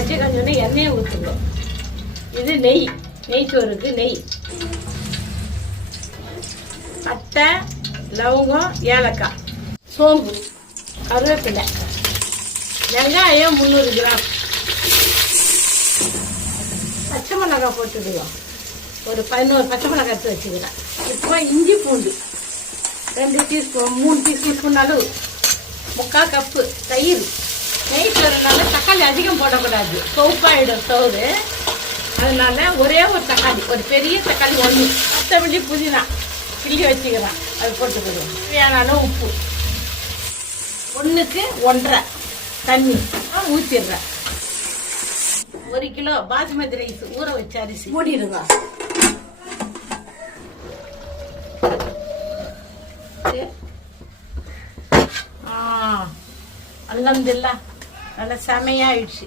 கஞ்சி காஞ்சோடனே எண்ணெயை ஊற்றுவோம். இது நெய் சோறுக்கு நெய், பட்டை, லவங்கம், ஏலக்காய், சோம்பு, கருவேப்பிலை, வெங்காயம் 300 கிராம், பச்சை மிளகாய் போட்டுடுவோம். ஒரு 11 பச்சை மிளகாய் எடுத்து வச்சுக்கிறேன். இப்போ இஞ்சி பூண்டு 2 டீஸ்பூன் 3 டீஸ்பூன் அளவு, 3/4 கப்பு தயிர். நெய் சோறுனால தக்காளி அதிகம் போடக்கூடாது, சோப்பாயிடும் சோறு. அதனால ஒரே ஒரு தக்காளி, ஒரு பெரிய தக்காளி 1, மற்றபடி புதினா கிள்ளி வச்சுக்கிறேன், அது போட்டுக்கிடுவோம். தேவையான அளவு உப்பு, 1க்கு 1.5 தண்ணி ஊற்றிடுறேன். 1 கிலோ பாஸ்மதி ரைஸ் ஊற வச்ச அரிசி மூடிடுங்க. அல்ஹம்துலில்லாஹ் நல்லா செமையாயிடுச்சு.